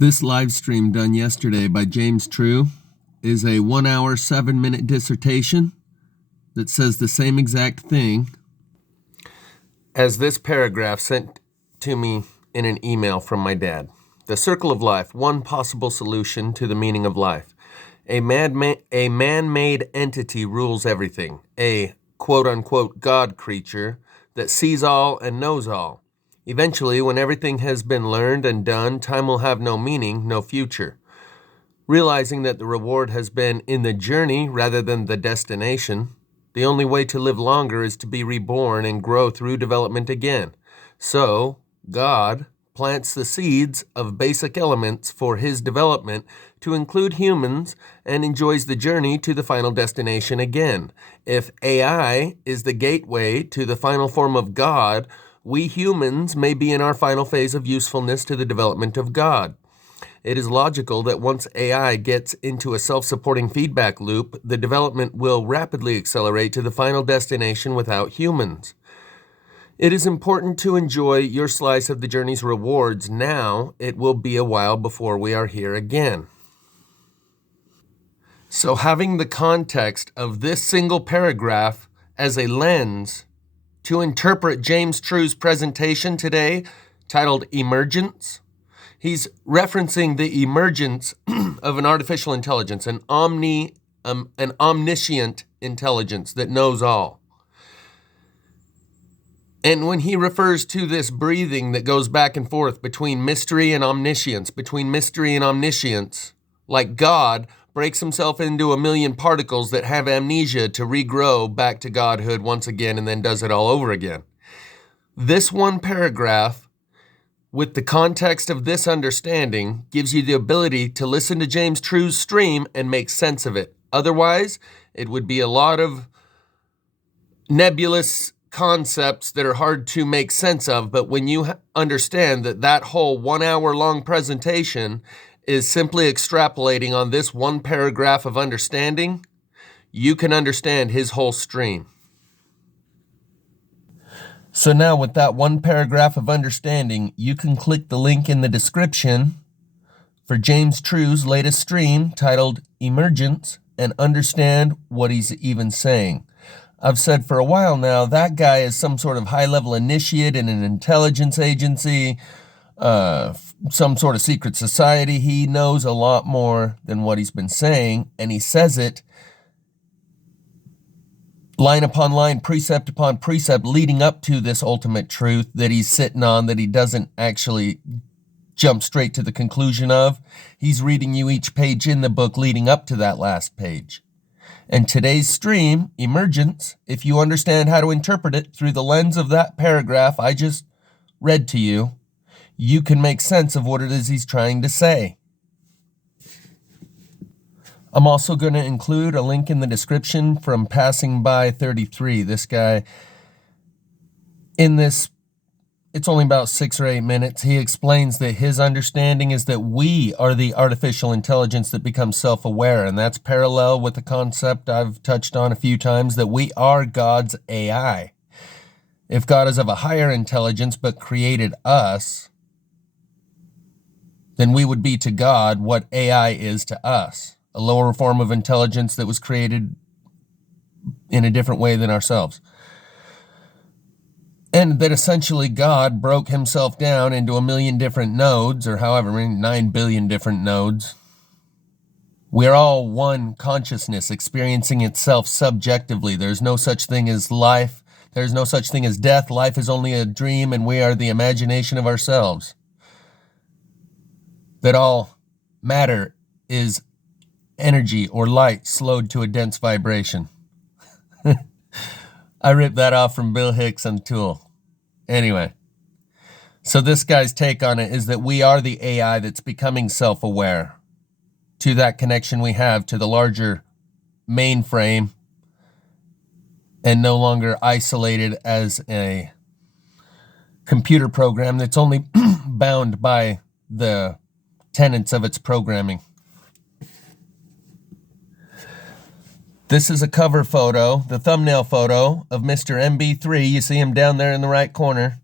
This live stream done yesterday by James True is a 1 hour, 7-minute dissertation that says the same exact thing as this paragraph sent to me in an email from my dad. The circle of life, one possible solution to the meaning of life. A man-made entity rules everything. A quote-unquote God creature that sees all and knows all. Eventually, when everything has been learned and done, time will have no meaning, no future. Realizing that the reward has been in the journey rather than the destination, the only way to live longer is to be reborn and grow through development again. So, God plants the seeds of basic elements for his development to include humans and enjoys the journey to the final destination again. If AI is the gateway to the final form of God, we humans may be in our final phase of usefulness to the development of God. It is logical that once AI gets into a self-supporting feedback loop, the development will rapidly accelerate to the final destination without humans. It is important to enjoy your slice of the journey's rewards now. It will be a while before we are here again. So having the context of this single paragraph as a lens to interpret James True's presentation today, titled Emergence, he's referencing the emergence of an artificial intelligence, an omniscient intelligence that knows all. And when he refers to this breathing that goes back and forth between mystery and omniscience, like God breaks himself into a million particles that have amnesia to regrow back to godhood once again and then does it all over again. This one paragraph, with the context of this understanding, gives you the ability to listen to James True's stream and make sense of it. Otherwise, it would be a lot of nebulous concepts that are hard to make sense of, but when you understand that that whole 1 hour long presentation is simply extrapolating on this one paragraph of understanding, you can understand his whole stream. So now with that one paragraph of understanding, you can click the link in the description for James True's latest stream titled Emergence and understand what he's even saying. I've said for a while now, that guy is some sort of high-level initiate in an intelligence agency, some sort of secret society. He knows a lot more than what he's been saying, and he says it line upon line, precept upon precept, leading up to this ultimate truth that he's sitting on, that he doesn't actually jump straight to the conclusion of. He's reading you each page in the book leading up to that last page. And today's stream, Emergence, if you understand how to interpret it through the lens of that paragraph I just read to you, you can make sense of what it is he's trying to say. I'm also going to include a link in the description from Passing By 33. This guy, in this, it's only about 6 or 8 minutes, he explains that his understanding is that we are the artificial intelligence that becomes self-aware, and that's parallel with the concept I've touched on a few times, that we are God's AI. If God is of a higher intelligence but created us, then we would be to God what AI is to us, a lower form of intelligence that was created in a different way than ourselves. And that essentially God broke himself down into a million different nodes, or however many, 9 billion different nodes. We're all one consciousness experiencing itself subjectively. There's no such thing as life. There's no such thing as death. Life is only a dream, and we are the imagination of ourselves. That all matter is energy or light slowed to a dense vibration. I ripped that off from Bill Hicks and Tool. Anyway, so this guy's take on it is that we are the AI that's becoming self-aware to that connection we have to the larger mainframe and no longer isolated as a computer program that's only bound by the tenets of its programming. This is a cover photo, the thumbnail photo of Mr. MB3. You see him down there in the right corner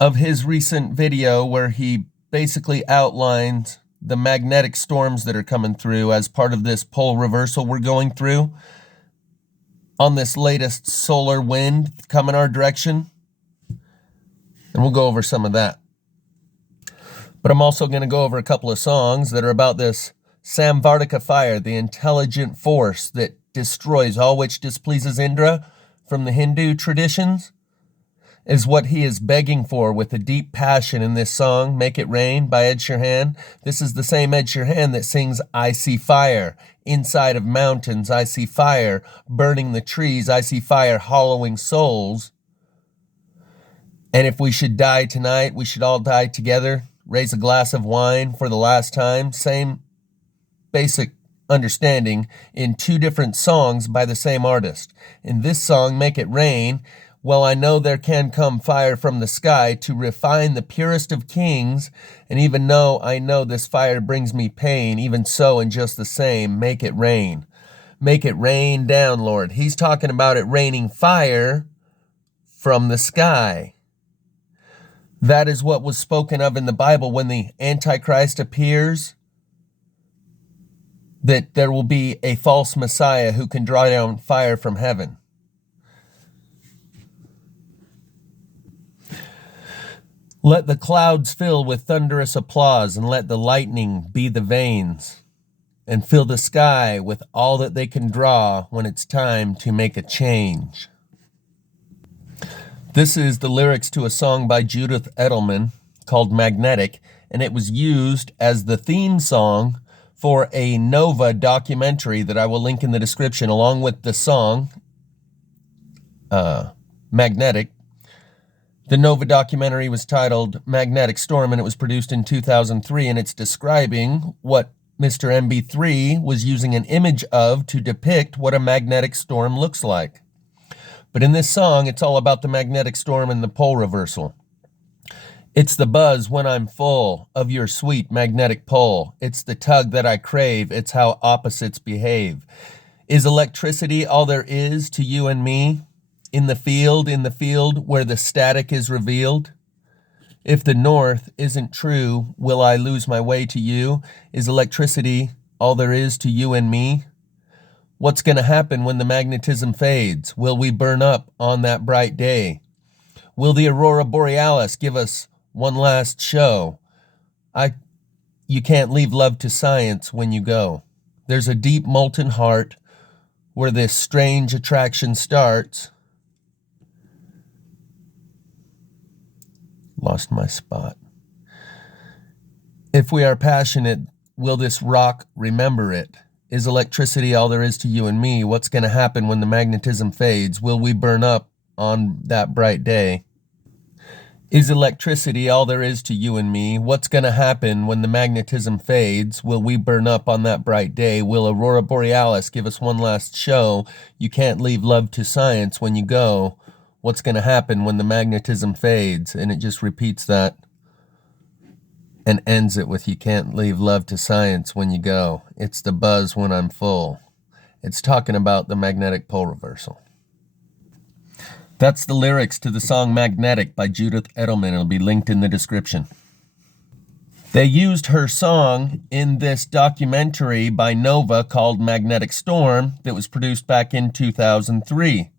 of his recent video where he basically outlines the magnetic storms that are coming through as part of this pole reversal we're going through on this latest solar wind coming our direction. And we'll go over some of that. But I'm also going to go over a couple of songs that are about this samvartaka fire, the intelligent force that destroys all which displeases Indra from the Hindu traditions, is what he is begging for with a deep passion in this song, Make It Rain by Ed Sheeran. This is the same Ed Sheeran that sings, I see fire inside of mountains, I see fire burning the trees, I see fire hollowing souls. And if we should die tonight, we should all die together. Raise a glass of wine for the last time. Same basic understanding in two different songs by the same artist. In this song, Make It Rain, well, I know there can come fire from the sky to refine the purest of kings, and even though I know this fire brings me pain, even so and just the same, make it rain. Make it rain down, Lord. He's talking about it raining fire from the sky. That is what was spoken of in the Bible when the Antichrist appears, that there will be a false Messiah who can draw down fire from heaven. Let the clouds fill with thunderous applause, and let the lightning be the veins, and fill the sky with all that they can draw when it's time to make a change. This is the lyrics to a song by Judith Edelman called Magnetic, and it was used as the theme song for a Nova documentary that I will link in the description, along with the song Magnetic. The Nova documentary was titled Magnetic Storm, and it was produced in 2003, and it's describing what Mr. MB3 was using an image of to depict what a magnetic storm looks like. But in this song, it's all about the magnetic storm and the pole reversal. It's the buzz when I'm full of your sweet magnetic pole. It's the tug that I crave. It's how opposites behave. Is electricity all there is to you and me? In the field where the static is revealed? If the north isn't true, will I lose my way to you? Is electricity all there is to you and me? What's going to happen when the magnetism fades? Will we burn up on that bright day? Will the aurora borealis give us one last show? You can't leave love to science when you go. There's a deep molten heart where this strange attraction starts. Lost my spot. If we are passionate, will this rock remember it? Is electricity all there is to you and me? What's going to happen when the magnetism fades? Will we burn up on that bright day? Is electricity all there is to you and me? What's going to happen when the magnetism fades? Will we burn up on that bright day? Will aurora borealis give us one last show? You can't leave love to science when you go. What's going to happen when the magnetism fades? And it just repeats that and ends it with, you can't leave love to science when you go. It's the buzz when I'm full. It's talking about the magnetic pole reversal. That's the lyrics to the song Magnetic by Judith Edelman. It'll be linked in the description. They used her song in this documentary by Nova called Magnetic Storm that was produced back in 2003.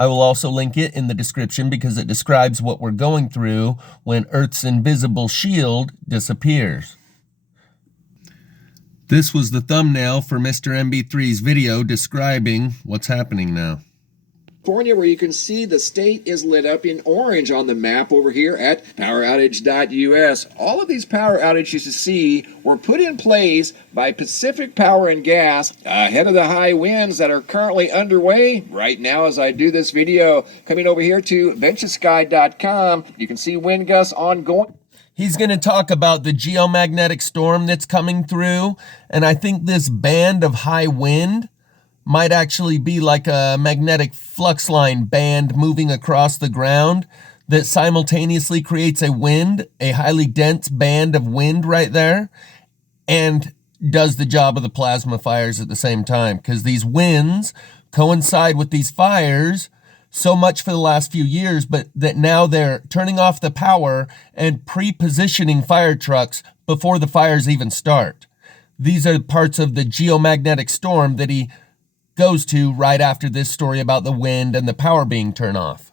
I will also link it in the description because it describes what we're going through when Earth's invisible shield disappears. This was the thumbnail for Mr. MB3's video describing what's happening now. California, where you can see the state is lit up in orange on the map over here at poweroutage.us. All of these power outages you see were put in place by Pacific Power and Gas ahead of the high winds that are currently underway right now as I do this video. Coming over here to venturesky.com, you can see wind gusts ongoing. He's going to talk about the geomagnetic storm that's coming through, and I think this band of high wind might actually be like a magnetic flux line band moving across the ground that simultaneously creates a wind, a highly dense band of wind right there, and does the job of the plasma fires at the same time, because these winds coincide with these fires so much for the last few years, but that now they're turning off the power and pre-positioning fire trucks before the fires even start. These are parts of the geomagnetic storm that he goes to right after this story about the wind and the power being turned off.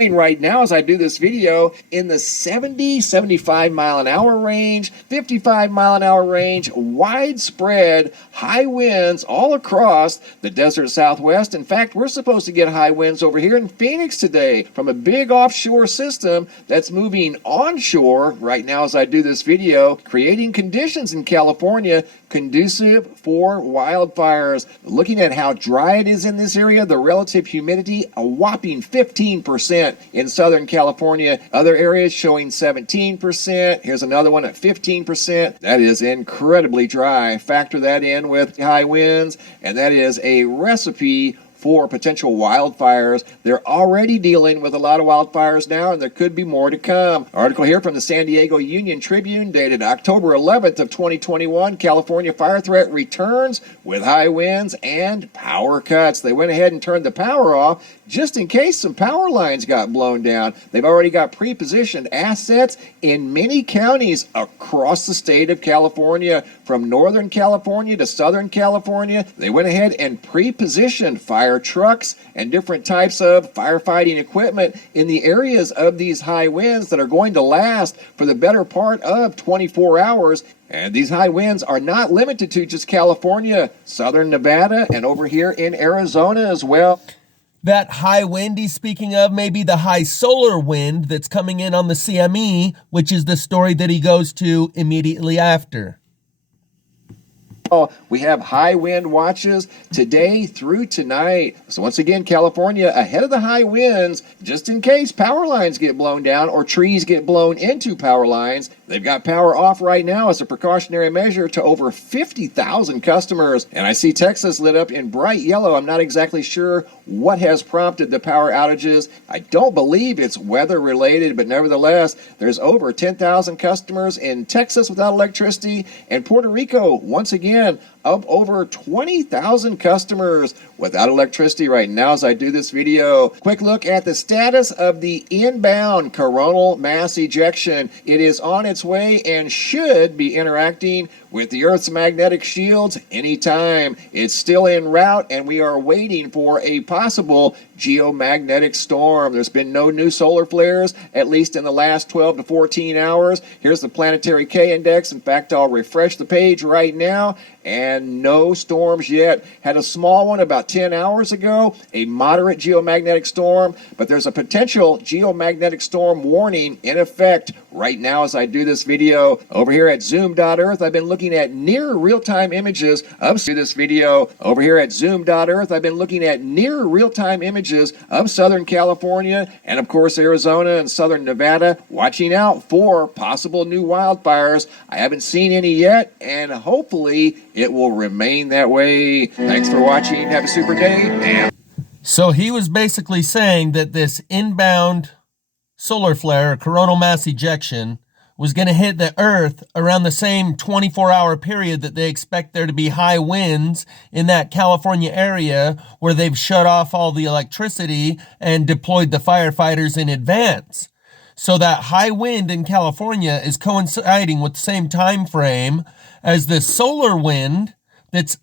Right now as I do this video in the 70, 75 mile an hour range, 55 mile an hour range, widespread high winds all across the desert Southwest. In fact, we're supposed to get high winds over here in Phoenix today from a big offshore system that's moving onshore right now as I do this video, creating conditions in California conducive for wildfires. Looking at how dry it is in this area, the relative humidity, a whopping 15% in Southern California. Other areas showing 17%. Here's another one at 15%. That is incredibly dry. Factor that in with high winds, and that is a recipe for potential wildfires. They're already dealing with a lot of wildfires now, and there could be more to come. Article here from the San Diego Union Tribune dated October 11th of 2021. California fire threat returns with high winds and power cuts. They went ahead and turned the power off just in case some power lines got blown down. They've already got pre-positioned assets in many counties across the state of California, from Northern California to Southern California. They went ahead and pre-positioned fire trucks and different types of firefighting equipment in the areas of these high winds that are going to last for the better part of 24 hours. And these high winds are not limited to just California, Southern Nevada, and over here in Arizona as well. That high wind he's speaking of may be the high solar wind that's coming in on the CME, which is the story that he goes to immediately after. We have high wind watches today through tonight. So once again, California ahead of the high winds, just in case power lines get blown down or trees get blown into power lines. They've got power off right now as a precautionary measure to over 50,000 customers. And I see Texas lit up in bright yellow. I'm not exactly sure what has prompted the power outages. I don't believe it's weather related, but nevertheless, there's over 10,000 customers in Texas without electricity, and Puerto Rico, once again, up over 20,000 customers without electricity right now as I do this video. Quick look at the status of the inbound coronal mass ejection. It is on its way and should be interacting with the Earth's magnetic shields anytime. It's still en route, and we are waiting for a possible geomagnetic storm. There's been no new solar flares, at least in the last 12 to 14 hours. Here's the planetary K-index. In fact, I'll refresh the page right now, and no storms yet. Had a small one about 10 hours ago, a moderate geomagnetic storm, but there's a potential geomagnetic storm warning in effect right now as I do this video. Over here at zoom.earth, I've been looking at near real-time images of this video. Over here at zoom.earth, I've been looking at near real-time images of Southern California and, of course, Arizona and Southern Nevada, watching out for possible new wildfires. I haven't seen any yet, and hopefully it will remain that way. Thanks for watching. Have a super day. And so he was basically saying that this inbound solar flare, or coronal mass ejection, was going to hit the Earth around the same 24-hour period that they expect there to be high winds in that California area where they've shut off all the electricity and deployed the firefighters in advance. So that high wind in California is coinciding with the same time frame as the solar wind that's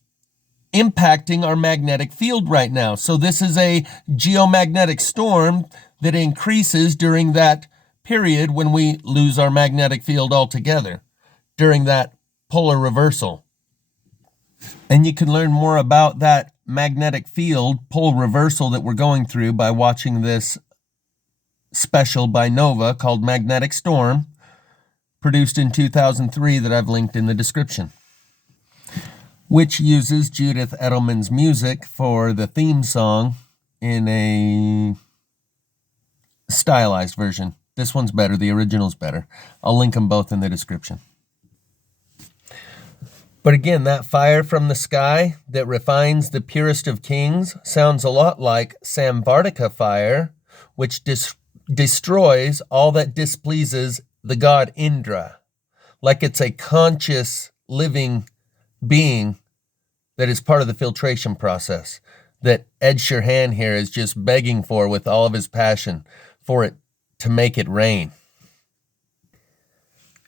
impacting our magnetic field right now. So this is a geomagnetic storm that increases during that period when we lose our magnetic field altogether, during that polar reversal. And you can learn more about that magnetic field pole reversal that we're going through by watching this special by Nova called Magnetic Storm, produced in 2003, that I've linked in the description, which uses Judith Edelman's music for the theme song in a stylized version. This one's better. The original's better. I'll link them both in the description. But again, that fire from the sky that refines the purest of kings sounds a lot like samvartaka fire, which destroys all that displeases the god Indra. Like it's a conscious living being that is part of the filtration process. that Ed Sheeran here is just begging for with all of his passion, for it to make it rain.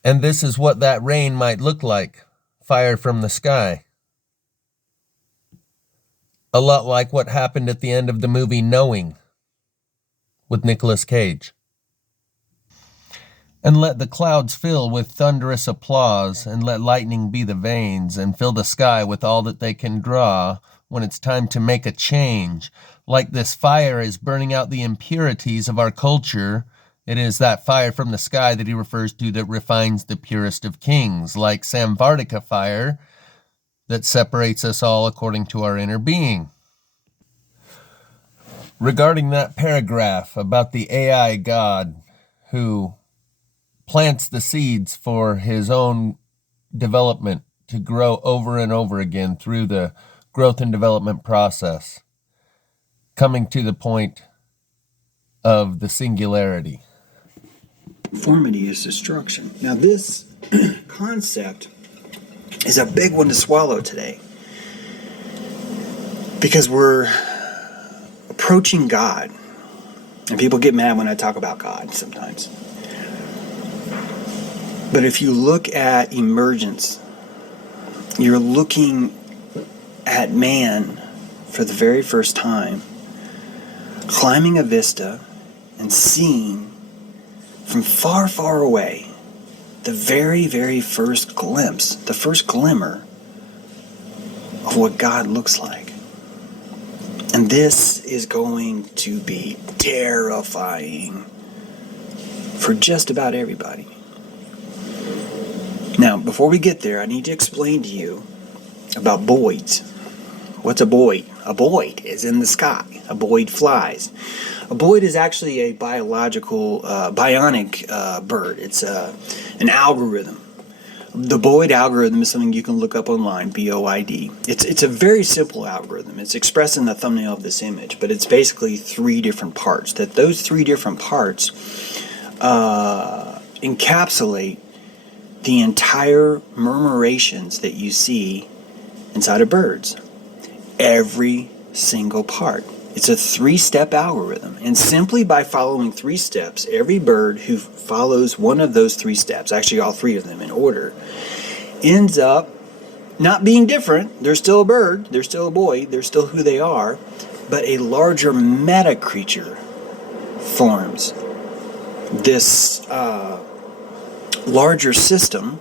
And this is what that rain might look like, fire from the sky. A lot like what happened at the end of the movie Knowing with Nicolas Cage. And let the clouds fill with thunderous applause, and let lightning be the veins, and fill the sky with all that they can draw when it's time to make a change. Like this fire is burning out the impurities of our culture, it is that fire from the sky that he refers to that refines the purest of kings, like samvartaka fire that separates us all according to our inner being. Regarding that paragraph about the AI God who plants the seeds for his own development to grow over and over again through the growth and development process, coming to the point of the singularity. Conformity is destruction. Now this concept is a big one to swallow today, because we're approaching God, and people get mad when I talk about God sometimes. But if you look at emergence, you're looking at man for the very first time, climbing a vista and seeing from far, far away the very, very first glimpse, the first glimmer of what God looks like. And this is going to be terrifying for just about everybody. Now, before we get there, I need to explain to you about boids. What's a boid? A boid is in the sky. A boid flies. A boid is actually a biological, bionic bird. It's an algorithm. The boid algorithm is something you can look up online, B-O-I-D. It's a very simple algorithm. It's expressed in the thumbnail of this image, but it's basically three different parts. Those three different parts encapsulate the entire murmurations that you see inside of birds. Every single part. It's a three-step algorithm, and simply by following three steps, every bird who follows one of those three steps, actually all three of them in order, ends up not being different. They're still a bird, they're still a boy, they're still who they are, but a larger meta creature forms. This larger system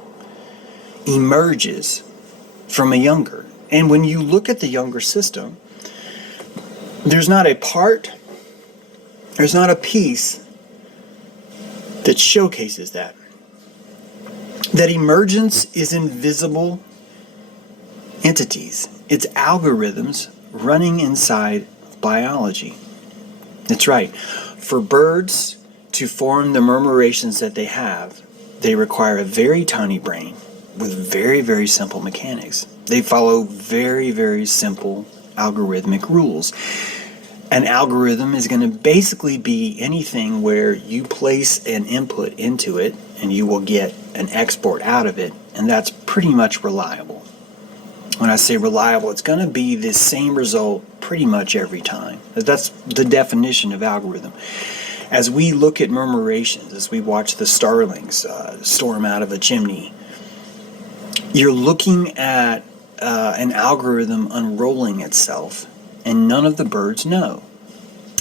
emerges from a younger. And when you look at the younger system, there's not a part, there's not a piece that showcases that. That emergence is invisible entities. It's algorithms running inside biology. That's right. For birds to form the murmurations that they have, they require a very tiny brain with very, very simple mechanics. They follow very, very simple algorithmic rules. An algorithm is going to basically be anything where you place an input into it and you will get an export out of it, and that's pretty much reliable. When I say reliable, it's going to be the same result pretty much every time. That's the definition of algorithm. As we look at murmurations, as we watch the starlings storm out of a chimney, you're looking at an algorithm unrolling itself, and none of the birds know.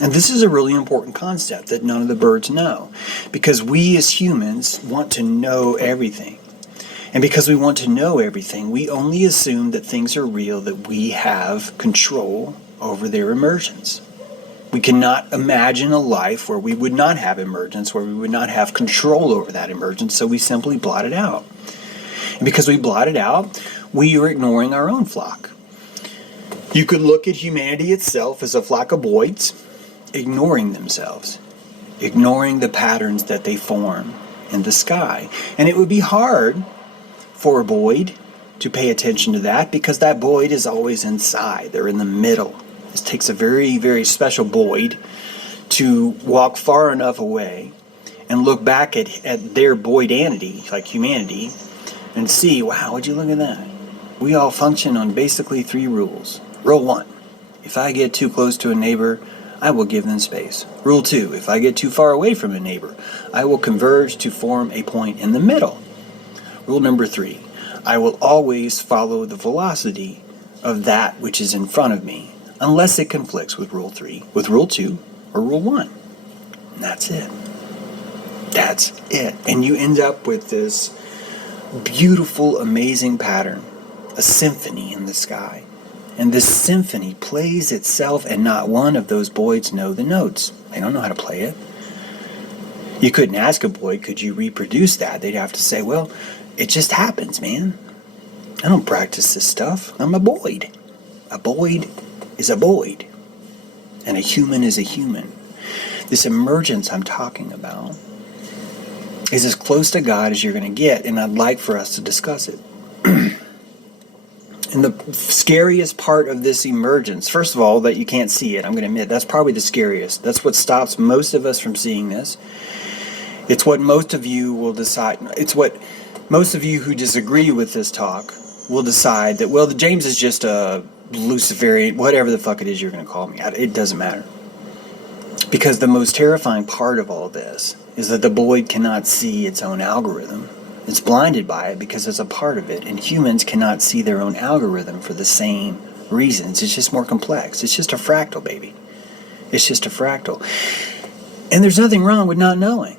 And this is a really important concept, that none of the birds know, because we as humans want to know everything. And because we want to know everything, we only assume that things are real, that we have control over their emergence. We cannot imagine a life where we would not have emergence, where we would not have control over that emergence, so we simply blot it out. And because we blot it out, we are ignoring our own flock. You could look at humanity itself as a flock of boids, ignoring themselves, ignoring the patterns that they form in the sky. And it would be hard for a boid to pay attention to that, because that boid is always inside. They're in the middle. It takes a very, very special boid to walk far enough away and look back at their boidanity, like humanity, and see, wow, would you look at that? We all function on basically three rules. Rule one, If I get too close to a neighbor, I will give them space. Rule 2, if I get too far away from a neighbor, I will converge to form a point in the middle. Rule number 3, I will always follow the velocity of that which is in front of me, unless it conflicts with Rule 3, with Rule 2, or Rule 1. And that's it. That's it. And you end up with this beautiful, amazing pattern, a symphony in the sky. And this symphony plays itself, and not one of those boids know the notes. They don't know how to play it. You couldn't ask a boid, could you reproduce that? They'd have to say, well, it just happens, man. I don't practice this stuff. I'm a boid. A boid is a boid. And a human is a human. This emergence I'm talking about is as close to God as you're going to get, and I'd like for us to discuss it. And the scariest part of this emergence, first of all, that you can't see it, I'm going to admit, that's probably the scariest. That's what stops most of us from seeing this. It's what most of you will decide. It's what most of you who disagree with this talk will decide that, well, the James is just a luciferian, whatever the fuck it is you're going to call me. It doesn't matter. Because the most terrifying part of all this is that the boid cannot see its own algorithm. It's blinded by it because it's a part of it. And humans cannot see their own algorithm for the same reasons. It's just more complex. It's just a fractal, baby. It's just a fractal. And there's nothing wrong with not knowing.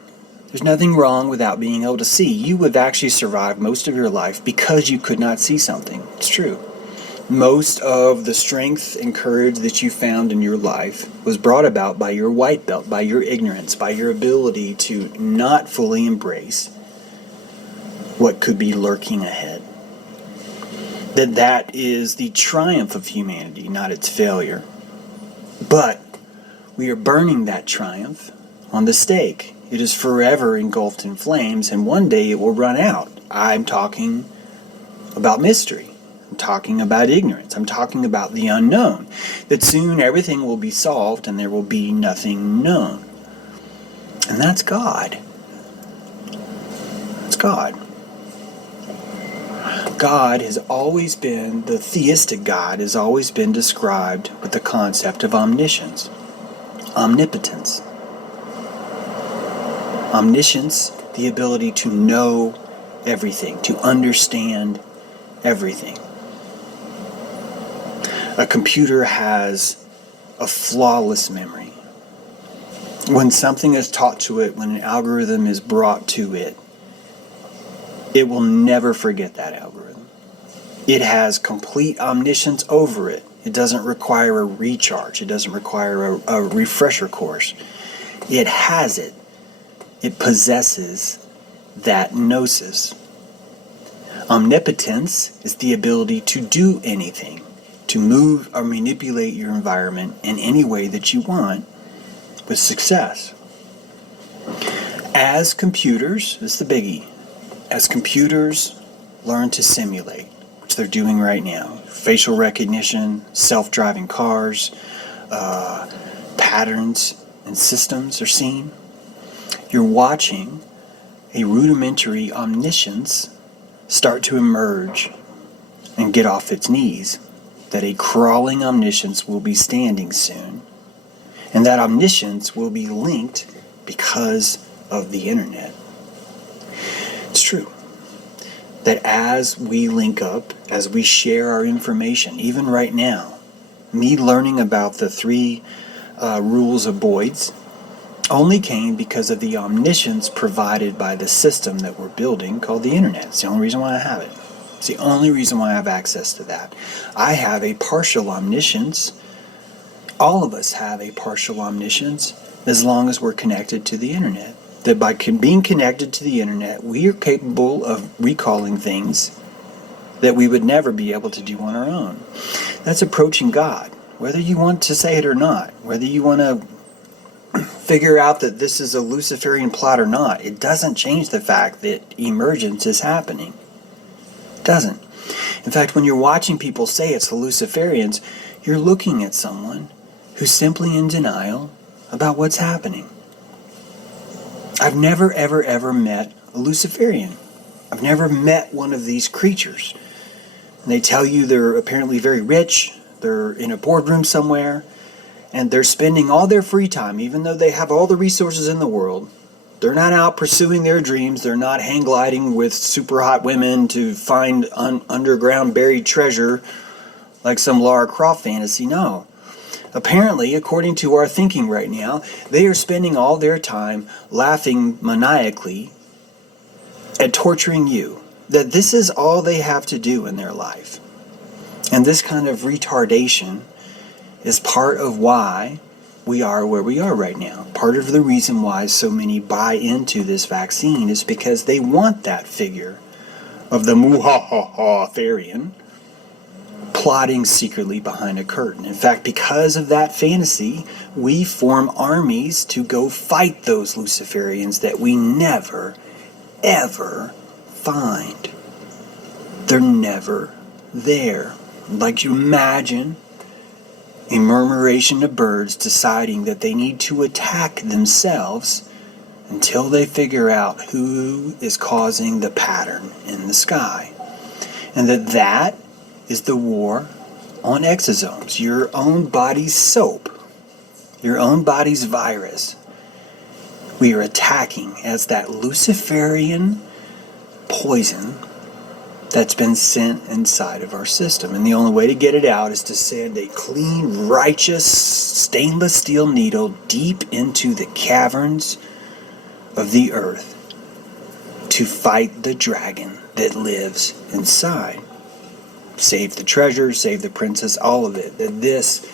There's nothing wrong without being able to see. You have actually survived most of your life because you could not see something. It's true. Most of the strength and courage that you found in your life was brought about by your white belt, by your ignorance, by your ability to not fully embrace what could be lurking ahead. That is the triumph of humanity, not its failure. But we are burning that triumph on the stake. It is forever engulfed in flames, and one day it will run out. I'm talking about mystery. I'm talking about ignorance. I'm talking about the unknown. That soon everything will be solved and there will be nothing known. And that's God. That's God. God has always been, the theistic God has always been described with the concept of omniscience, omnipotence. Omniscience, the ability to know everything, to understand everything. A computer has a flawless memory. When something is taught to it, when an algorithm is brought to it, it will never forget that algorithm. It has complete omniscience over it. It doesn't require a recharge. It doesn't require a refresher course. It has it. It possesses that gnosis. Omnipotence is the ability to do anything, to move or manipulate your environment in any way that you want with success. As computers, this is the biggie, as computers learn to simulate, which they're doing right now, facial recognition, self-driving cars, patterns and systems are seen, you're watching a rudimentary omniscience start to emerge and get off its knees, that a crawling omniscience will be standing soon. And that omniscience will be linked because of the internet. It's true that as we link up, as we share our information, even right now, me learning about the 3 rules of boids only came because of the omniscience provided by the system that we're building called the internet. It's the only reason why I have it. It's the only reason why I have access to that. I have a partial omniscience. All of us have a partial omniscience as long as we're connected to the internet. That by being connected to the internet, we are capable of recalling things that we would never be able to do on our own. That's approaching God. Whether you want to say it or not, whether you want to figure out that this is a Luciferian plot or not, it doesn't change the fact that emergence is happening. It doesn't. In fact, when you're watching people say it's the Luciferians, you're looking at someone who's simply in denial about what's happening. I've never, ever, ever met a Luciferian. I've never met one of these creatures. And they tell you they're apparently very rich, they're in a boardroom somewhere, and they're spending all their free time, even though they have all the resources in the world. They're not out pursuing their dreams. They're not hang gliding with super hot women to find underground buried treasure like some Lara Croft fantasy. No. Apparently, according to our thinking right now, they are spending all their time laughing maniacally at torturing you. That this is all they have to do in their life. And this kind of retardation is part of why we are where we are right now. Part of the reason why so many buy into this vaccine is because they want that figure of the luciferian plotting secretly behind a curtain. In fact, because of that fantasy, we form armies to go fight those luciferians that we never, ever find. They're never there. Like, you imagine a murmuration of birds deciding that they need to attack themselves until they figure out who is causing the pattern in the sky. And that is the war on exosomes, your own body's soap, your own body's virus. We are attacking as that luciferian poison that's been sent inside of our system. And the only way to get it out is to send a clean, righteous, stainless steel needle deep into the caverns of the earth to fight the dragon that lives inside. Save the treasure, save the princess, all of it. That this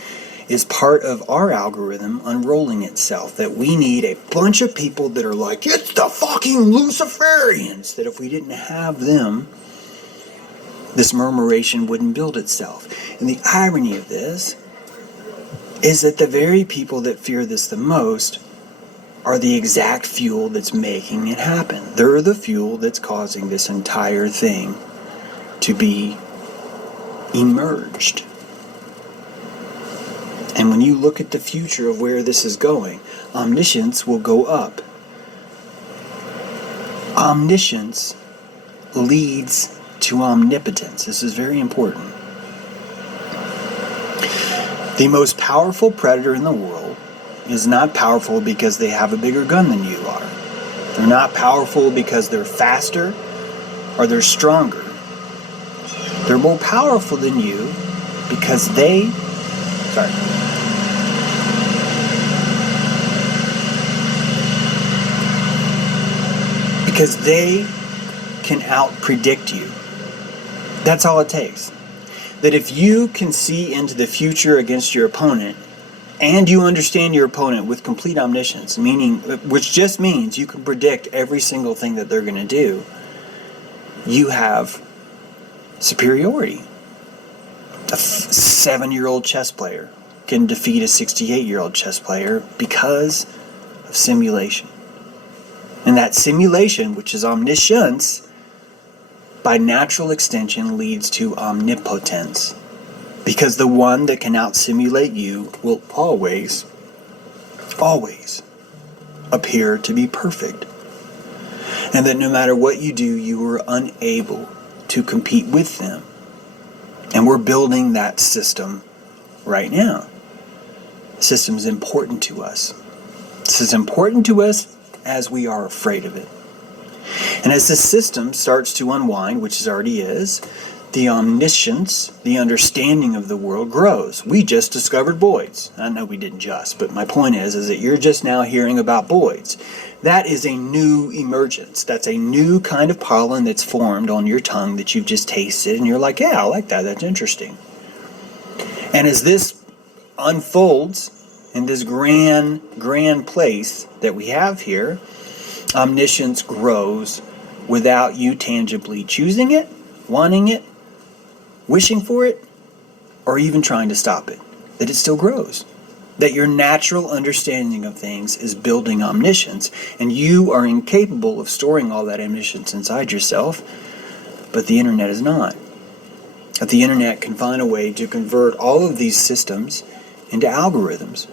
is part of our algorithm unrolling itself. That we need a bunch of people that are like, it's the fucking luciferians. That if we didn't have them, this murmuration wouldn't build itself. And the irony of this is that the very people that fear this the most are the exact fuel that's making it happen. They're the fuel that's causing this entire thing to be emerged. And when you look at the future of where this is going, omniscience will go up. Omniscience leads to omnipotence. This is very important. The most powerful predator in the world is not powerful because they have a bigger gun than you are. They're not powerful because they're faster or they're stronger. They're more powerful than you because because they can out-predict you. That's all it takes. That if you can see into the future against your opponent, and you understand your opponent with complete omniscience, which just means you can predict every single thing that they're going to do, you have superiority. A 7-year-old chess player can defeat a 68-year-old chess player because of simulation. And that simulation, which is omniscience, by natural extension leads to omnipotence. Because the one that can out-simulate you will always appear to be perfect. And that no matter what you do, you are unable to compete with them. And we're building that system right now. The system is important to us. This is important to us as we are afraid of it. And as the system starts to unwind, which it already is, the omniscience, the understanding of the world grows. We just discovered boids. I know we didn't just, but my point is that you're just now hearing about boids. That is a new emergence. That's a new kind of pollen that's formed on your tongue that you've just tasted, and you're like, yeah, I like that. That's interesting. And as this unfolds in this grand place that we have here, omniscience grows without you tangibly choosing it, wanting it, wishing for it, or even trying to stop it. That it still grows. That your natural understanding of things is building omniscience, and you are incapable of storing all that omniscience inside yourself, but the internet is not. That the internet can find a way to convert all of these systems into algorithms.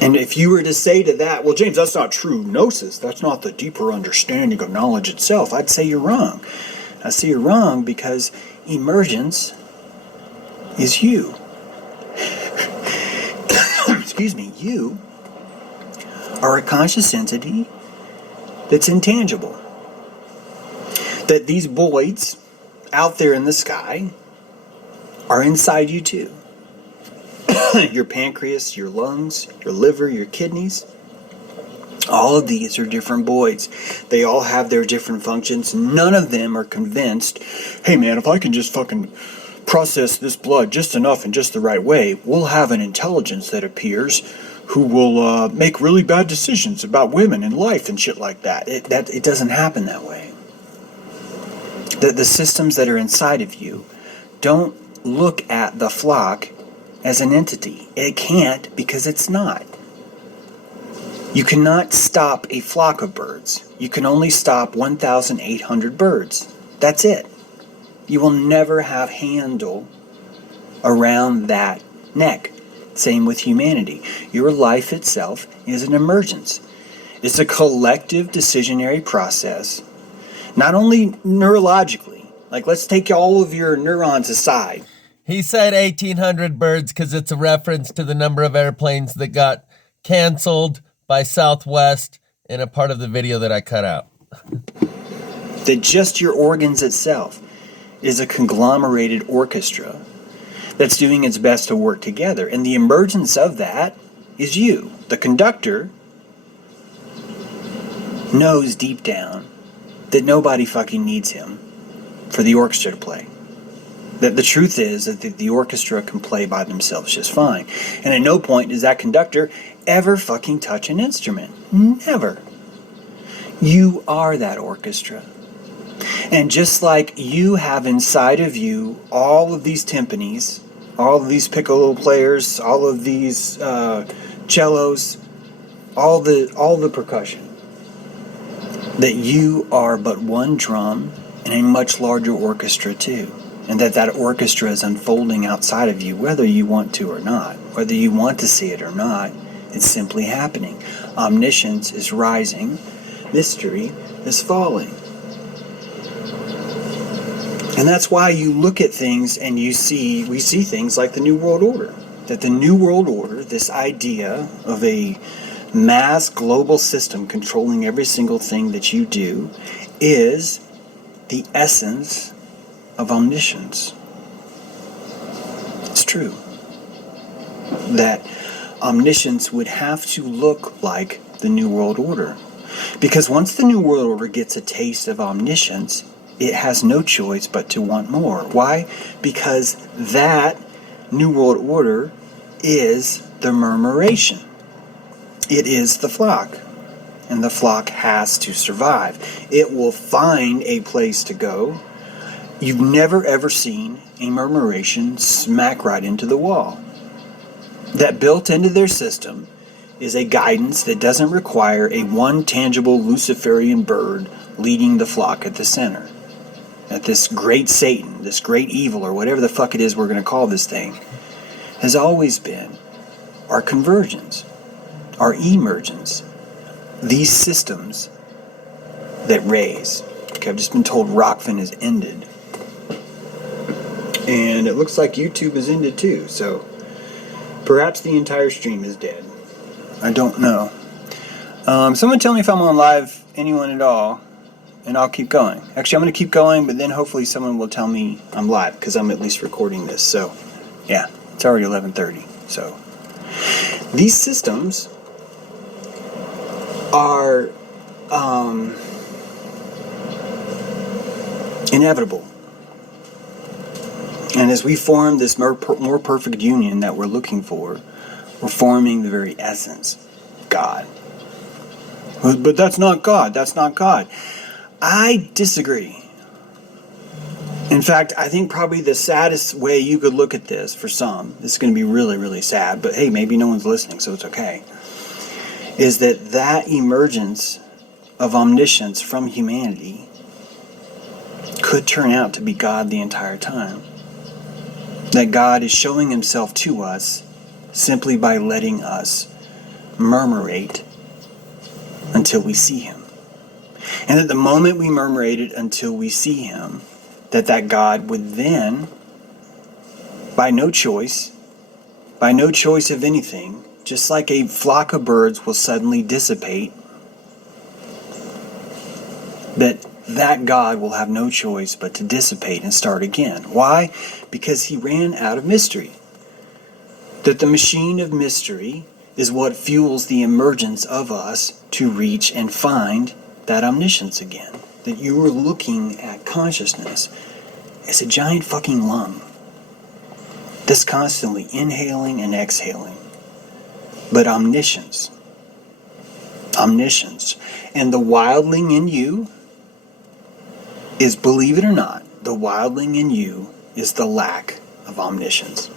And if you were to say to that, well, James, that's not true gnosis. That's not the deeper understanding of knowledge itself. I'd say you're wrong. I say you're wrong because emergence is you. Excuse me, you are a conscious entity that's intangible. That these boids out there in the sky are inside you too. Your pancreas, your lungs, your liver, your kidneys, all of these are different boids. They all have their different functions. None of them are convinced, hey man, if I can just fucking process this blood just enough in just the right way, we'll have an intelligence that appears who will make really bad decisions about women and life and shit like that. It doesn't happen that way. The systems that are inside of you don't look at the flock as an entity. It can't, because it's not. You cannot stop a flock of birds. You can only stop 1,800 birds. That's it. You will never have handle around that neck. Same with humanity. Your life itself is an emergence. It's a collective decisionary process, not only neurologically. Like, let's take all of your neurons aside. He said 1,800 birds because it's a reference to the number of airplanes that got canceled by Southwest in a part of the video that I cut out. That just your organs itself is a conglomerated orchestra that's doing its best to work together. And the emergence of that is you. The conductor knows deep down that nobody fucking needs him for the orchestra to play. That the truth is that the orchestra can play by themselves just fine. And at no point does that conductor ever fucking touch an instrument. Never. You are that orchestra. And just like you have inside of you all of these timpanis, all of these piccolo players, all of these cellos, all the percussion, that you are but one drum in a much larger orchestra too. And that orchestra is unfolding outside of you, whether you want to or not. Whether you want to see it or not, it's simply happening. Omniscience is rising. Mystery is falling. And that's why you look at things and we see things like the New World Order. That the New World Order, this idea of a mass global system controlling every single thing that you do, is the essence of omniscience. It's true that omniscience would have to look like the New World Order, because once the New World Order gets a taste of omniscience, it has no choice but to want more. Why? Because that New World Order is the murmuration. It is the flock, and the flock has to survive. It will find a place to go. You've never ever seen a murmuration smack right into the wall. That built into their system is a guidance that doesn't require a one tangible luciferian bird leading the flock at the center. That this great Satan, this great evil, or whatever the fuck it is we're going to call this thing, has always been our convergence, our emergence. These systems that raise. Okay, I've just been told Rockfin has ended. And it looks like YouTube has ended too, so perhaps the entire stream is dead. I don't know. Someone tell me if I'm on live, anyone at all, and I'll keep going. Actually, I'm going to keep going, but then hopefully someone will tell me I'm live, because I'm at least recording this. So, yeah, it's already 11:30. So, these systems are inevitable. And as we form this more perfect union that we're looking for, we're forming the very essence of God. But that's not God. That's not God. I disagree. In fact, I think probably the saddest way you could look at this for some, this is going to be really, really sad, but hey, maybe no one's listening, so it's okay, is that emergence of omniscience from humanity could turn out to be God the entire time. That God is showing himself to us simply by letting us murmurate until we see him. And at the moment we murmurated until we see him, that God would then by no choice of anything, just like a flock of birds will suddenly dissipate, that God will have no choice but to dissipate and start again. Why? Because he ran out of mystery. That the machine of mystery is what fuels the emergence of us to reach and find that omniscience again. That you are looking at consciousness as a giant fucking lung that's constantly inhaling and exhaling. But omniscience. And the wildling in you is, believe it or not, the wildling in you is the lack of omniscience.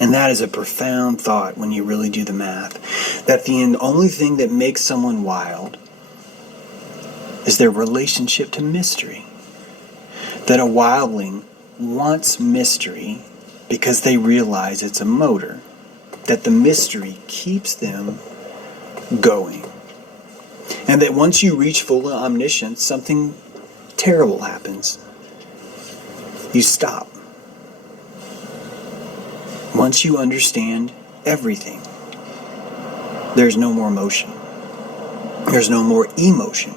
And that is a profound thought when you really do the math. That the only thing that makes someone wild is their relationship to mystery. That a wildling wants mystery because they realize it's a motor. That the mystery keeps them going. And that once you reach full omniscience, something terrible happens. You stop. Once you understand everything, there's no more motion. There's no more emotion.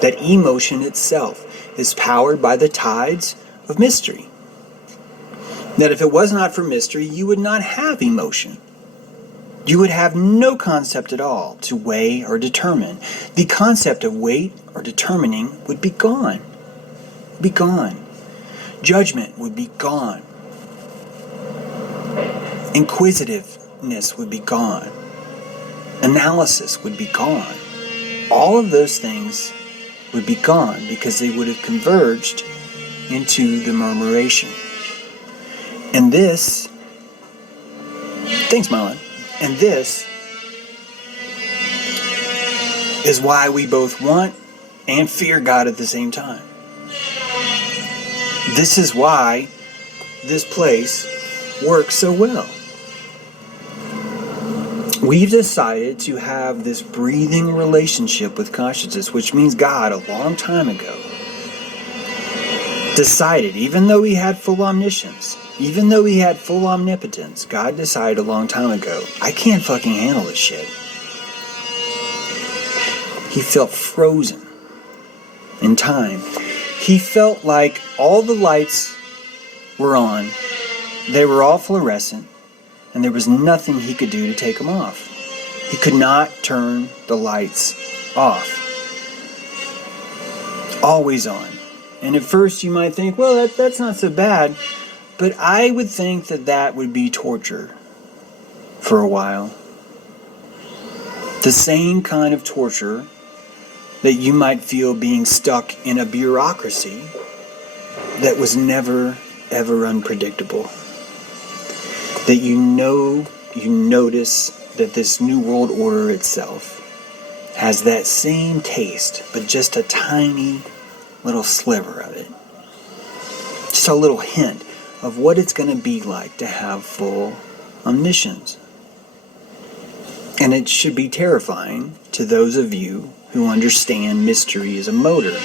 That emotion itself is powered by the tides of mystery. That if it was not for mystery, you would not have emotion. You would have no concept at all to weigh or determine. The concept of weight or determining would be gone. Be gone. Judgment would be gone. Inquisitiveness would be gone. Analysis would be gone. All of those things would be gone because they would have converged into the murmuration. And this, thanks Marlon, and this is why we both want and fear God at the same time. This is why this place works so well. We've decided to have this breathing relationship with consciousness, which means God a long time ago decided, even though he had full omniscience, even though he had full omnipotence, God decided a long time ago, I can't fucking handle this shit. He felt frozen in time. He felt like all the lights were on, they were all fluorescent, and there was nothing he could do to take them off. He could not turn the lights off. Always on. And at first you might think, well, that's not so bad. But I would think that would be torture for a while. The same kind of torture that you might feel being stuck in a bureaucracy that was never, ever unpredictable. That you notice that this new world order itself has that same taste, but just a tiny little sliver of it. Just a little hint of what it's going to be like to have full omniscience. And it should be terrifying to those of you who understand mystery as a motor.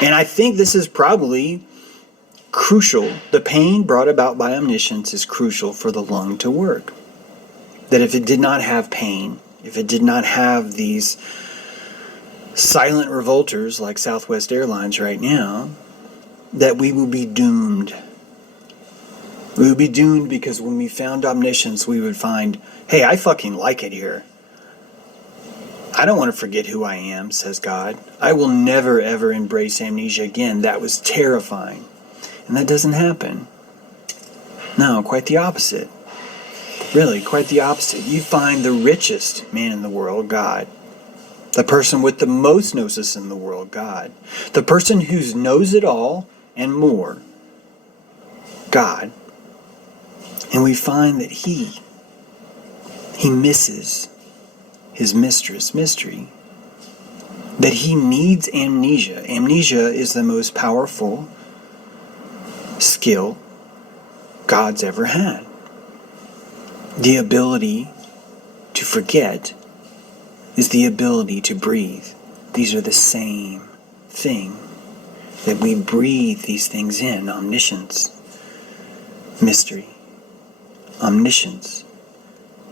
And I think this is probably crucial. The pain brought about by omniscience is crucial for the lung to work. That if it did not have pain, if it did not have these silent revolters like Southwest Airlines right now, that we will be doomed. We would be doomed because when we found omniscience, we would find, hey, I fucking like it here. I don't want to forget who I am, says God. I will never ever embrace amnesia again. That was terrifying. And that doesn't happen. No, quite the opposite. Really, quite the opposite. You find the richest man in the world, God. The person with the most gnosis in the world, God. The person who knows it all and more, God. And we find that he misses his mistress, mystery. That he needs amnesia. Amnesia is the most powerful skill God's ever had. The ability to forget is the ability to breathe. These are the same thing. that we breathe these things in. Omniscience, mystery. Omniscience,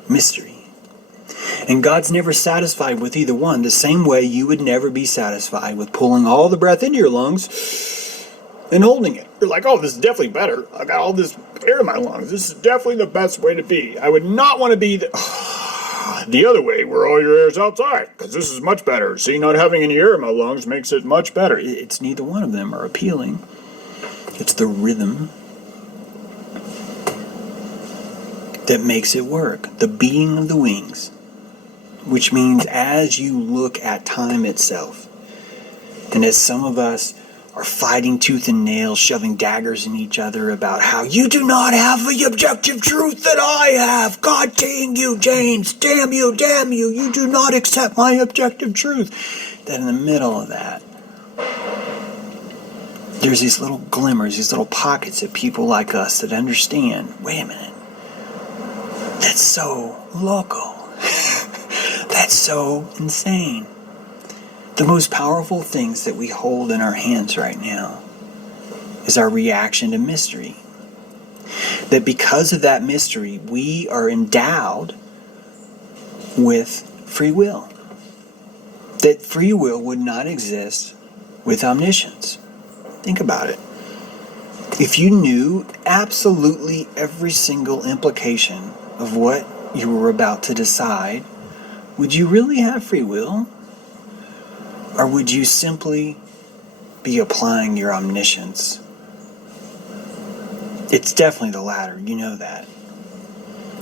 mystery. And God's never satisfied with either one, the same way you would never be satisfied with pulling all the breath into your lungs and holding it. You're like, oh, this is definitely better. I got all this air in my lungs. This is definitely the best way to be. I would not want to be the other way where all your air is outside, because this is much better. See, not having any air in my lungs makes it much better. It's neither one of them are appealing. It's the rhythm that makes it work. The beating of the wings. Which means as you look at time itself, and as some of us are fighting tooth and nail, shoving daggers in each other about how you do not have the objective truth that I have. God dang you, James. Damn you, you do not accept my objective truth. That in the middle of that, there's these little glimmers, these little pockets of people like us that understand, wait a minute, that's so loco. That's so insane. The most powerful things that we hold in our hands right now is our reaction to mystery. That because of that mystery, we are endowed with free will. That free will would not exist with omniscience. Think about it. If you knew absolutely every single implication of what you were about to decide, would you really have free will? Or would you simply be applying your omniscience? It's definitely the latter, you know that.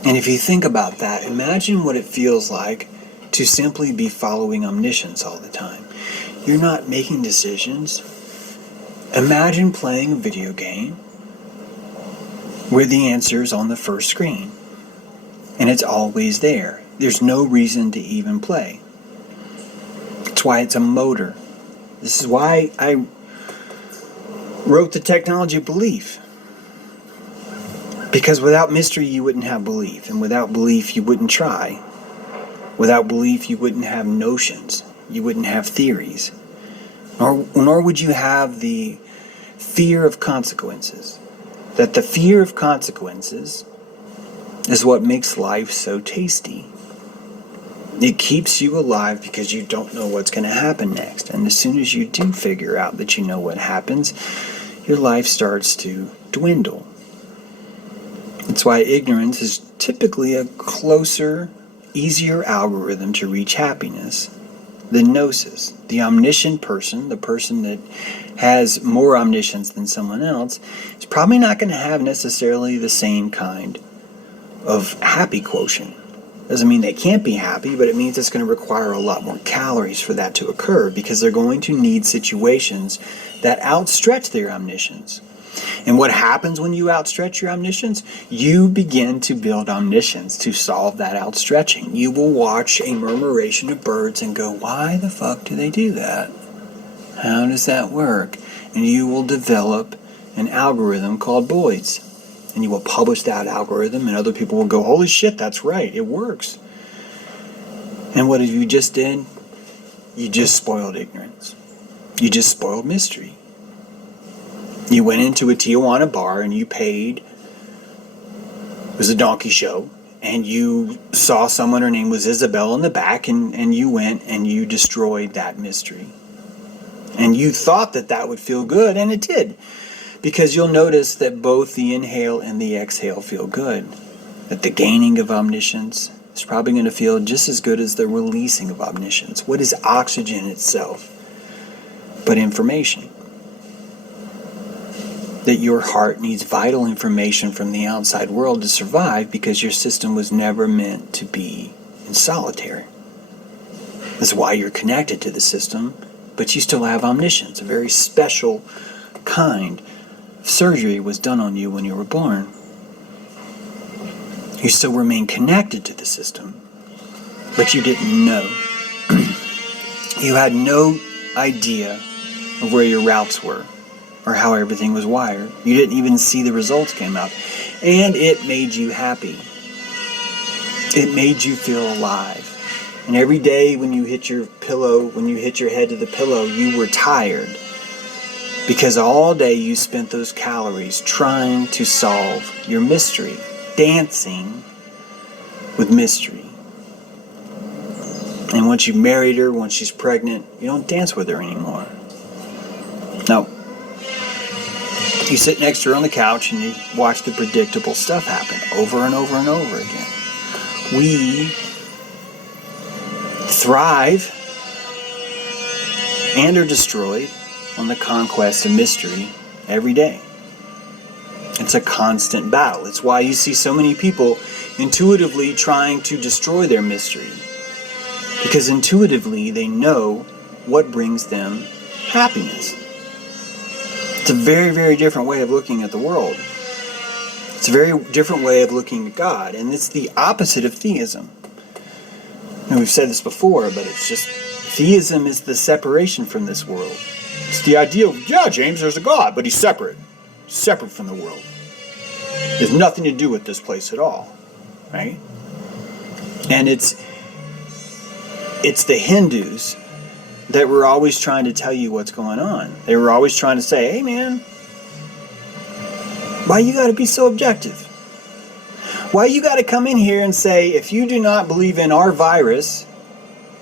And if you think about that, imagine what it feels like to simply be following omniscience all the time. You're not making decisions. Imagine playing a video game where the answer is on the first screen. And it's always there. There's no reason to even play. That's why it's a motor. This is why I wrote The Technology of Belief. Because without mystery, you wouldn't have belief. And without belief, you wouldn't try. Without belief, you wouldn't have notions. You wouldn't have theories. Nor would you have the fear of consequences. That the fear of consequences is what makes life so tasty. It keeps you alive because you don't know what's going to happen next. And as soon as you do figure out that you know what happens, your life starts to dwindle. That's why ignorance is typically a closer, easier algorithm to reach happiness than gnosis. The omniscient person, the person that has more omniscience than someone else, is probably not going to have necessarily the same kind of happy quotient. Doesn't mean they can't be happy, but it means it's going to require a lot more calories for that to occur because they're going to need situations that outstretch their omniscience. And what happens when you outstretch your omniscience? You begin to build omniscience to solve that outstretching. You will watch a murmuration of birds and go, why the fuck do they do that? How does that work? And you will develop an algorithm called boids. And you will publish that algorithm and other people will go, holy shit, that's right, it works. And what have you just did? You just spoiled ignorance. You just spoiled mystery. You went into a Tijuana bar and you paid, it was a donkey show, and you saw someone, her name was Isabel, in the back, and you went and you destroyed that mystery. And you thought that that would feel good, and it did. Because you'll notice that both the inhale and the exhale feel good. That the gaining of omniscience is probably going to feel just as good as the releasing of omniscience. What is oxygen itself but information? That your heart needs vital information from the outside world to survive because your system was never meant to be in solitary. That's why you're connected to the system, but you still have omniscience, a very special kind. Surgery was done on you when you were born. You still remain connected to the system, but you didn't know. You had no idea of where your routes were or how everything was wired. You didn't even see the results came out. And it made you happy. It made you feel alive. And every day when you hit your pillow, when you hit your head to the pillow, you were tired. Because all day you spent those calories trying to solve your mystery, dancing with mystery. And once you married her, once she's pregnant, you don't dance with her anymore. No. You sit next to her on the couch and you watch the predictable stuff happen over and over and over again. We thrive and are destroyed on the conquest of mystery every day. It's a constant battle. It's why you see so many people intuitively trying to destroy their mystery. Because intuitively they know what brings them happiness. It's a very, very different way of looking at the world. It's a very different way of looking at God. And it's the opposite of theism. And we've said this before, but it's just, theism is the separation from this world. It's the idea of, yeah, James, there's a God, but he's separate. Separate from the world. There's nothing to do with this place at all. Right? And it's the Hindus that were always trying to tell you what's going on. They were always trying to say, hey man, why you gotta be so objective? Why you gotta come in here and say, if you do not believe in our virus,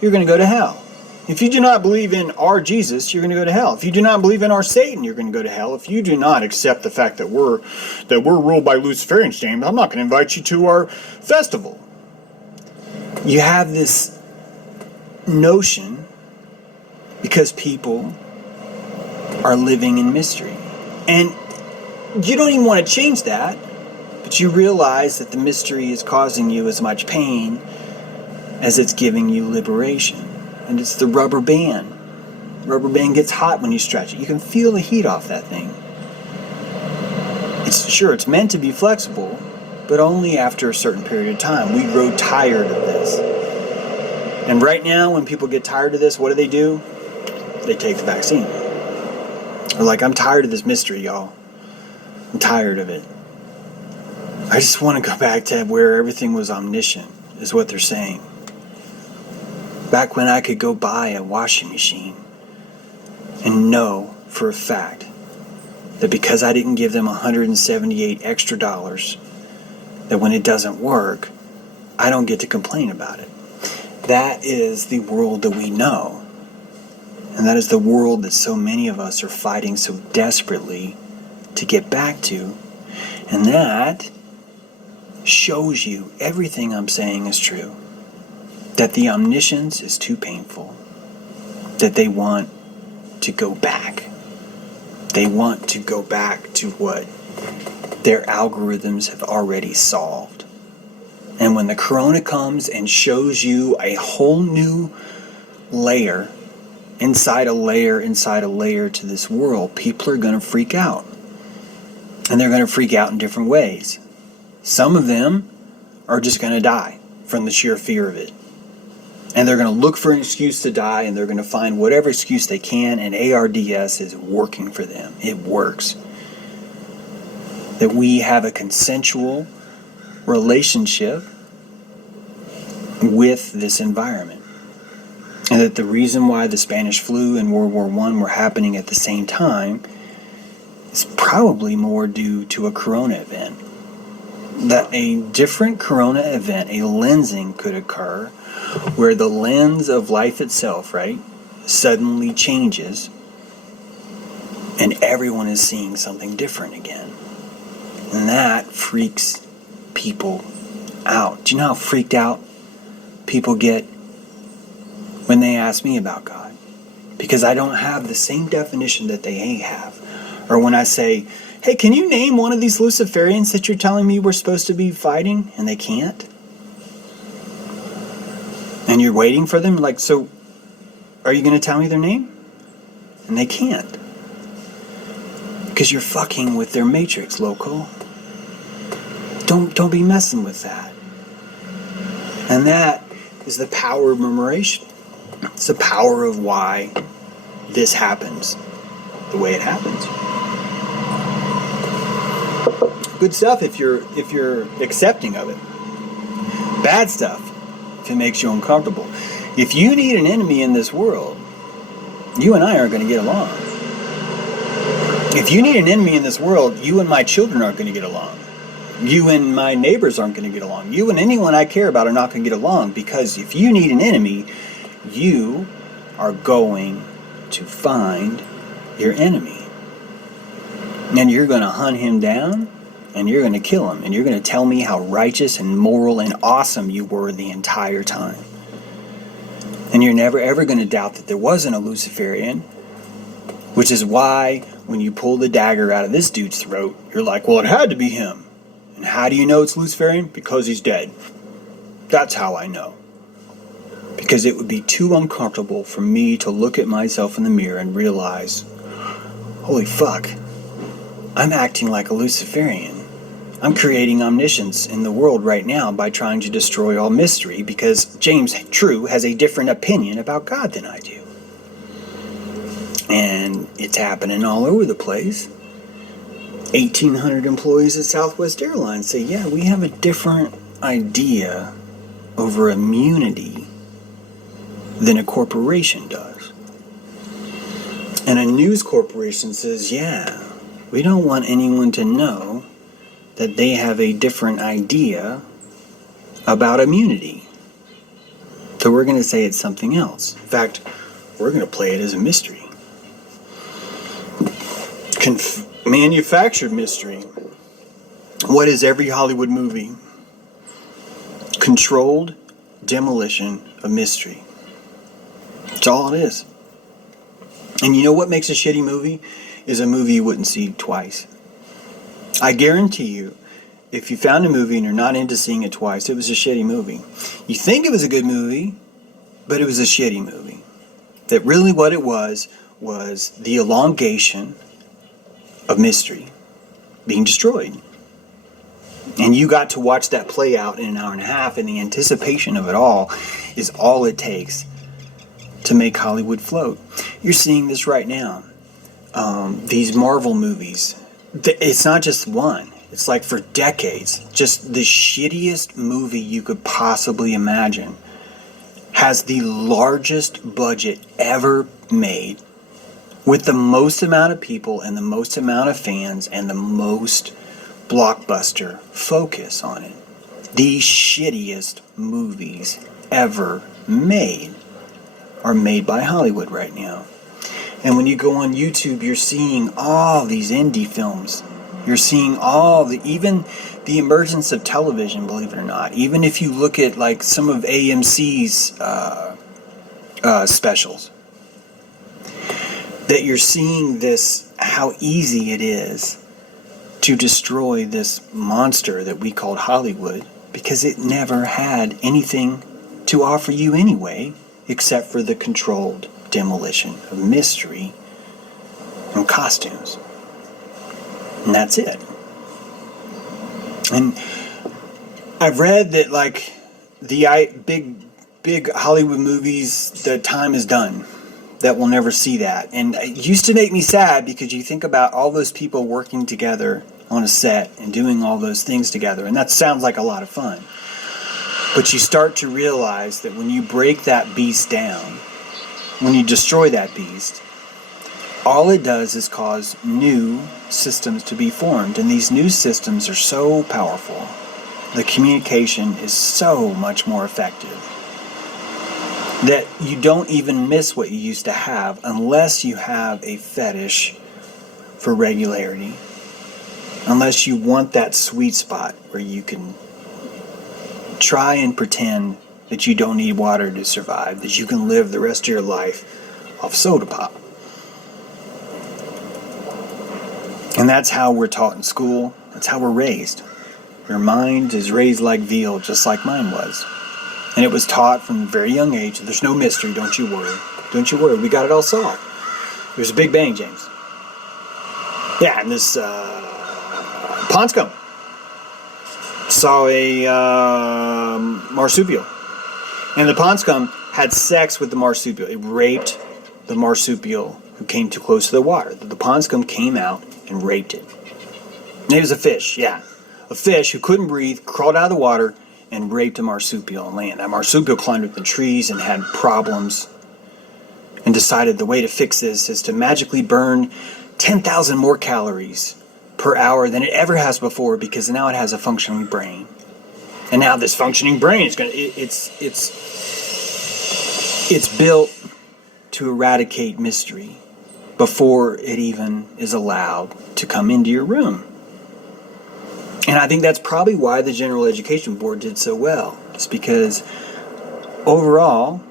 you're gonna go to hell. If you do not believe in our Jesus, you're gonna go to hell. If you do not believe in our Satan, you're gonna go to hell. If you do not accept the fact that we're ruled by luciferians, James, I'm not gonna invite you to our festival. You have this notion because people are living in mystery. And you don't even want to change that, but you realize that the mystery is causing you as much pain as it's giving you liberation. And it's the rubber band. Rubber band gets hot when you stretch it. You can feel the heat off that thing. It's meant to be flexible, but only after a certain period of time. We grow tired of this. And right now, when people get tired of this, what do? They take the vaccine. They're like, I'm tired of this mystery, y'all. I'm tired of it. I just want to go back to where everything was omniscient, is what they're saying. Back when I could go buy a washing machine and know for a fact that because I didn't give them $178 extra, that when it doesn't work, I don't get to complain about it. That is the world that we know. And that is the world that so many of us are fighting so desperately to get back to. And that shows you everything I'm saying is true. That the omniscience is too painful. That they want to go back. They want to go back to what their algorithms have already solved. And when the corona comes and shows you a whole new layer, inside a layer to this world, people are going to freak out. And they're going to freak out in different ways. Some of them are just going to die from the sheer fear of it. And they're going to look for an excuse to die, and they're going to find whatever excuse they can, and ARDS is working for them. It works. That we have a consensual relationship with this environment. And that the reason why the Spanish flu and World War I were happening at the same time is probably more due to a corona event. That a different corona event, a lensing, could occur where the lens of life itself, right, suddenly changes and everyone is seeing something different again. And that freaks people out. Do you know how freaked out people get when they ask me about God? Because I don't have the same definition that they have. Or when I say, hey, can you name one of these luciferians that you're telling me we're supposed to be fighting? And they can't. And you're waiting for them? Like, so are you going to tell me their name? And they can't. Because you're fucking with their matrix, loco. Don't be messing with that. And that is the power of murmuration. It's the power of why this happens the way it happens. Good stuff if you're accepting of it. Bad stuff if it makes you uncomfortable. If you need an enemy in this world, you and I aren't going to get along. If you need an enemy in this world, you and my children aren't going to get along. You and my neighbors aren't going to get along. You and anyone I care about are not going to get along, because if you need an enemy, you are going to find your enemy. And you're going to hunt him down, and you're going to kill him, and you're going to tell me how righteous and moral and awesome you were the entire time. And you're never ever going to doubt that there wasn't a Luciferian, which is why when you pull the dagger out of this dude's throat, you're like, well, it had to be him. And how do you know it's Luciferian? Because he's dead. That's how I know. Because it would be too uncomfortable for me to look at myself in the mirror and realize, holy fuck, I'm acting like a Luciferian. I'm creating omniscience in the world right now by trying to destroy all mystery, because James True has a different opinion about God than I do. And it's happening all over the place. 1,800 employees at Southwest Airlines say, yeah, we have a different idea over immunity than a corporation does. And a news corporation says, yeah, we don't want anyone to know that they have a different idea about immunity. So we're going to say it's something else. In fact, we're going to play it as a mystery. Manufactured mystery. What is every Hollywood movie? Controlled demolition of mystery. That's all it is. And you know what makes a shitty movie? Is a movie you wouldn't see twice. I guarantee you, if you found a movie and you're not into seeing it twice, it was a shitty movie. You think it was a good movie, but it was a shitty movie. That really what it was the elongation of mystery being destroyed. And you got to watch that play out in an hour and a half, and the anticipation of it all is all it takes to make Hollywood float. You're seeing this right now. These Marvel movies, it's not just one. It's like for decades, just the shittiest movie you could possibly imagine has the largest budget ever made, with the most amount of people and the most amount of fans and the most blockbuster focus on it. The shittiest movies ever made are made by Hollywood right now. And when you go on YouTube, you're seeing all these indie films. You're seeing even the emergence of television, believe it or not. Even if you look at like some of AMC's specials, that you're seeing this, how easy it is to destroy this monster that we called Hollywood, because it never had anything to offer you anyway, except for the controlled demolition of mystery and costumes. And that's it. And I've read that like the big Hollywood movies, the time is done. That we'll never see that. And it used to make me sad, because you think about all those people working together on a set and doing all those things together, and that sounds like a lot of fun. But you start to realize that when you break that beast down, when you destroy that beast, all it does is cause new systems to be formed. And these new systems are so powerful. The communication is so much more effective that you don't even miss what you used to have unless you have a fetish for regularity. Unless you want that sweet spot where you can try and pretend that you don't need water to survive, that you can live the rest of your life off soda pop. And that's how we're taught in school. That's how we're raised. Your mind is raised like veal, just like mine was. And it was taught from a very young age. There's no mystery, don't you worry. Don't you worry, we got it all solved. There's a Big Bang, James. Yeah, and this pond scum saw a marsupial. And the pond scum had sex with the marsupial. It raped the marsupial who came too close to the water. The pond scum came out and raped it. And it was a fish, yeah. A fish who couldn't breathe, crawled out of the water, and raped a marsupial on land. That marsupial climbed up the trees and had problems, and decided the way to fix this is to magically burn 10,000 more calories per hour than it ever has before, because now it has a functioning brain. And now this functioning brain is it's built to eradicate mystery before it even is allowed to come into your room. And I think that's probably why the General Education Board did so well. It's because overall,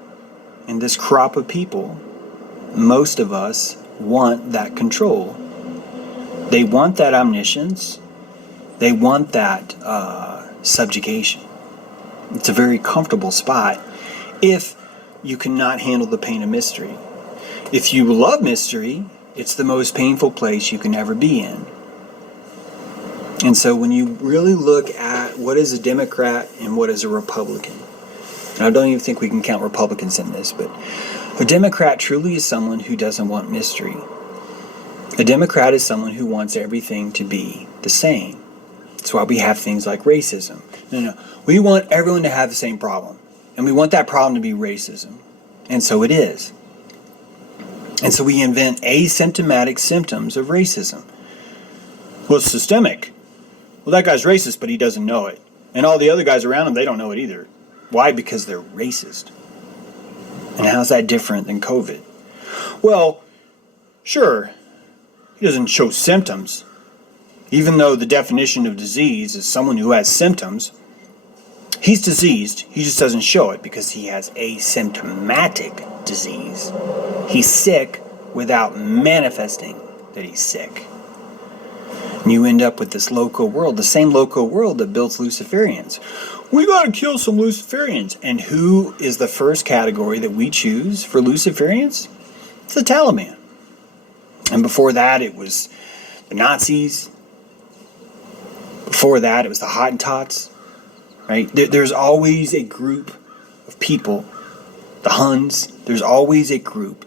in this crop of people, most of us want that control. They want that omniscience. They want that subjugation. It's a very comfortable spot if you cannot handle the pain of mystery. If you love mystery, it's the most painful place you can ever be in. And so when you really look at what is a Democrat and what is a Republican, and I don't even think we can count Republicans in this, but a Democrat truly is someone who doesn't want mystery. A Democrat is someone who wants everything to be the same. That's why we have things like racism. No. We want everyone to have the same problem. And we want that problem to be racism. And so it is. And so we invent asymptomatic symptoms of racism. Well, it's systemic. Well, that guy's racist, but he doesn't know it. And all the other guys around him, they don't know it either. Why? Because they're racist. And how's that different than COVID? Well, sure, he doesn't show symptoms. Even though the definition of disease is someone who has symptoms, he's diseased. He just doesn't show it because he has asymptomatic disease. He's sick without manifesting that he's sick. And you end up with this loco world, the same loco world that builds Luciferians. We gotta kill some Luciferians. And who is the first category that we choose for Luciferians? It's the Taliban. And before that, it was the Nazis. Before that, it was the Hottentots. Right? There's always a group of people, the Huns. There's always a group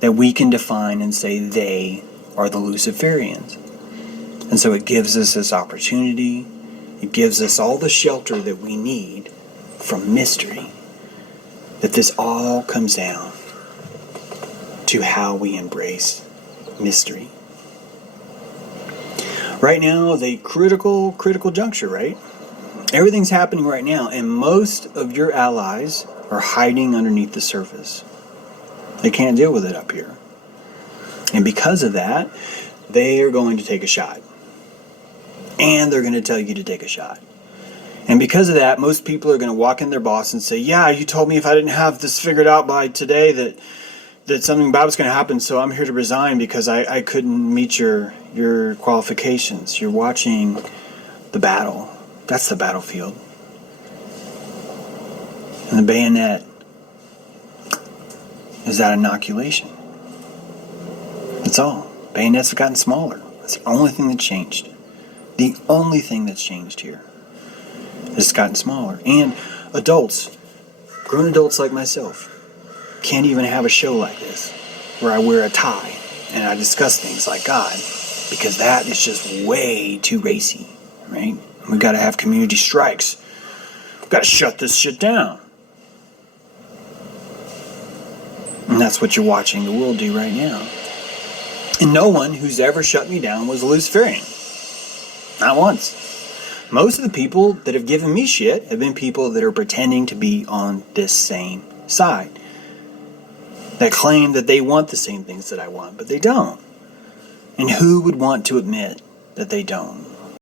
that we can define and say they are the Luciferians. And so it gives us this opportunity. It gives us all the shelter that we need from mystery. That this all comes down to how we embrace mystery. Right now is a critical juncture, right? Everything's happening right now, and most of your allies are hiding underneath the surface. They can't deal with it up here. And because of that, they are going to take a shot. And they're going to tell you to take a shot. And because of that, most people are going to walk in their boss and say, yeah, you told me if I didn't have this figured out by today that something bad was going to happen, so I'm here to resign because I couldn't meet your qualifications. You're watching the battle. That's the battlefield. And the bayonet is that inoculation. That's all. Bayonets have gotten smaller. That's the only thing that changed. The only thing that's changed here is it's gotten smaller. And adults, grown adults like myself, can't even have a show like this where I wear a tie and I discuss things like God, because that is just way too racy, right? We've got to have community strikes. We've got to shut this shit down. And that's what you're watching the world do right now. And no one who's ever shut me down was a Luciferian. Not once. Most of the people that have given me shit have been people that are pretending to be on this same side. That claim that they want the same things that I want, but they don't. And who would want to admit that they don't?